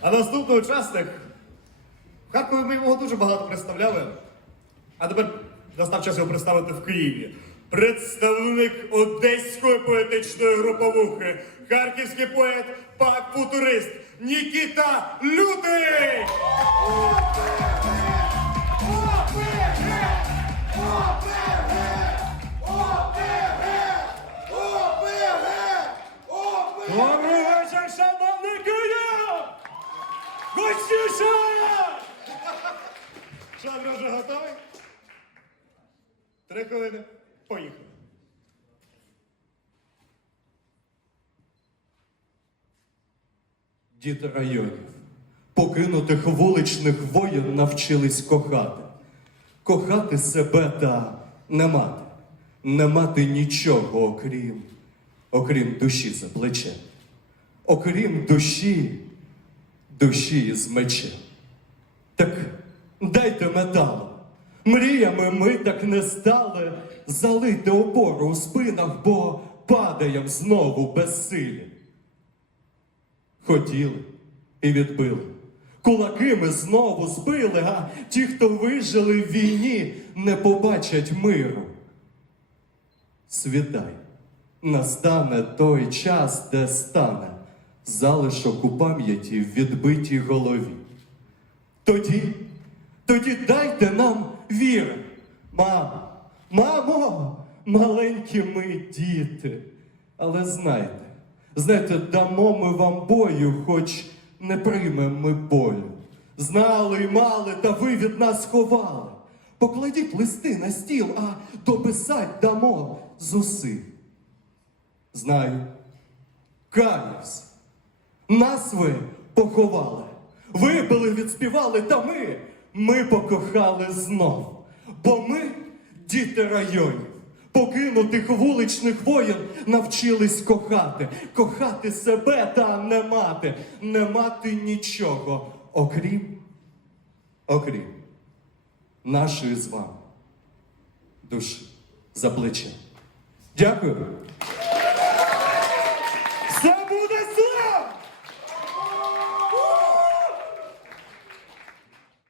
А наступний учасник. В Харкові ми його дуже багато представляли. А тепер настав час його представити в Києві. Представник одеської поетичної груповухи, харківський поет, пак футурист Нікіта Лютий! Шандро вже готовий? Три хвилини. Поїхали. Діти районів, покинутих вуличних воїн навчились кохати. Кохати себе та не мати. Не мати нічого, окрім, окрім душі за плечем. Окрім душі, душі з мечем. Так металу. Мріями ми так не стали залити опору у спинах, бо падаєм знову безсилі. Хотіли і відбили. Кулаки ми знову збили, а ті, хто вижили в війні, не побачать миру. Світай, настане той час, де стане залишок у пам'яті в відбитій голові. Тоді, тоді дайте нам віри. Мамо, мамо, маленькі ми діти. Але знайте, знайте, дамо ми вам бою, хоч не приймемо ми болю. Знали й мали, та ви від нас ховали. Покладіть листи на стіл, а дописать дамо зусиль. Знаю, каюсь. Нас ви поховали, випили, відспівали, та ми, ми покохали знов. Бо ми, діти районів, покинутих вуличних воїн, навчились кохати, кохати себе та не мати, не мати нічого, окрім, окрім нашої з вами душі за плечем. Дякую.